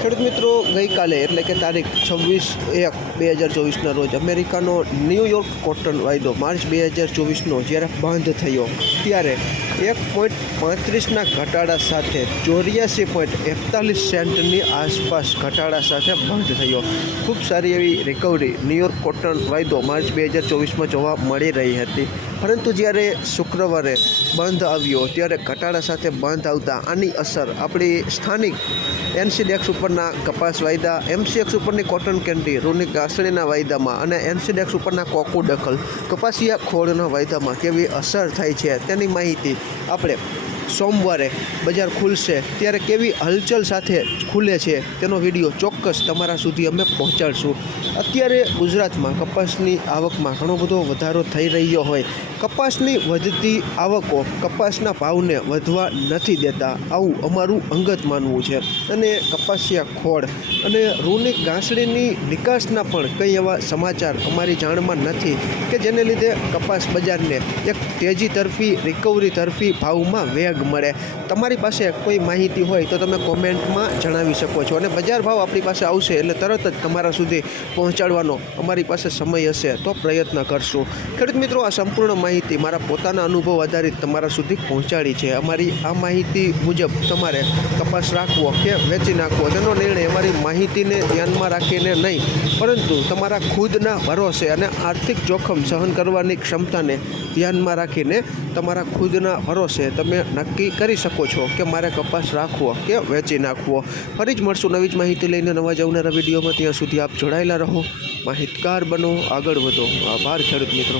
ખેડૂત મિત્રો, ગઈકાલે એટલે કે તારીખ 26/1/2024ના રોજ અમેરિકાનો ન્યૂયોર્ક કોટન વાયદો માર્ચ 2024નો જ્યારે બંધ થયો ત્યારે 1.35ના ઘટાડા સાથે 84.41 સેન્ટની આસપાસ ઘટાડા સાથે બંધ થયો. ખૂબ સારી એવી રિકવરી ન્યૂયોર્ક કોટન વાયદો માર્ચ 2024માં જોવા મળી રહી હતી, પરંતુ જ્યારે શુક્રવારે બંધ આવ્યો ત્યારે ઘટાડા સાથે બંધ આવતા આની અસર આપણી સ્થાનિક એનસીડેક્સ ઉપરના કપાસ વાયદા, એમસીએક્સ ઉપરની કોટન કેન્ડી, રૂની ઘાસણીના વાયદામાં અને એનસીડેક્સ ઉપરના કોકુ દખલ, કપાસિયા ખોળના વાયદામાં કેવી અસર થાય છે તેની માહિતી આપણે સોમવારે બજાર ખુલશે ત્યારે કેવી હલચલ સાથે ખુલે છે તેનો વિડીયો ચોક્કસ તમારા સુધી અમે પહોંચાડશું. અત્યારે ગુજરાતમાં કપાસની આવકમાં ઘણો બધો વધારો થઈ રહ્યો હોય, કપાસની વધતી આવકો કપાસના ભાવને વધવા નથી દેતા, આવું અમારું અંગત માનવું છે. અને કપાસિયા ખોળ અને રૂની ઘાસણીની નિકાસના પણ કંઈ એવા સમાચાર અમારી જાણમાં નથી કે જેને લીધે કપાસ બજારને એક તેજી તરફી રિકવરી તરફી ભાવમાં વેગ મળે. તમારી પાસે કોઈ માહિતી હોય તો તમે કોમેન્ટમાં જણાવી શકો છો, અને બજાર ભાવ આપણી પાસે આવશે એટલે તરત જ તમારા સુધી પહોંચાડવાનો અમારી પાસે સમય હશે તો પ્રયત્ન કરશું. ખેડૂત મિત્રો, આ સંપૂર્ણ માહિતી મારા પોતાના અનુભવ આધારિત તમારા સુધી પહોંચાડી છે. અમારી આ માહિતી મુજબ તમારે કપાસ રાખવો કે વેચી નાખવો તેનો નિર્ણય અમારી માહિતીને ધ્યાનમાં રાખીને નહીં, પરંતુ તમારા ખુદના ભરોસે અને આર્થિક જોખમ સહન કરવાની ક્ષમતાને ધ્યાનમાં રાખીને તમારા ખુદના ભરોસે તમે નક્કી કરી શકો છો કે મારે કપાસ રાખવો કે વેચી નાખવો. ફરી જ મળશું નવી જ માહિતી લઈને નવા જ આવનારા વિડીયોમાં. ત્યાં સુધી આપ જોડાયેલા રહો, માહિતગાર બનો, આગળ વધો. આભાર ખેડૂત મિત્રો.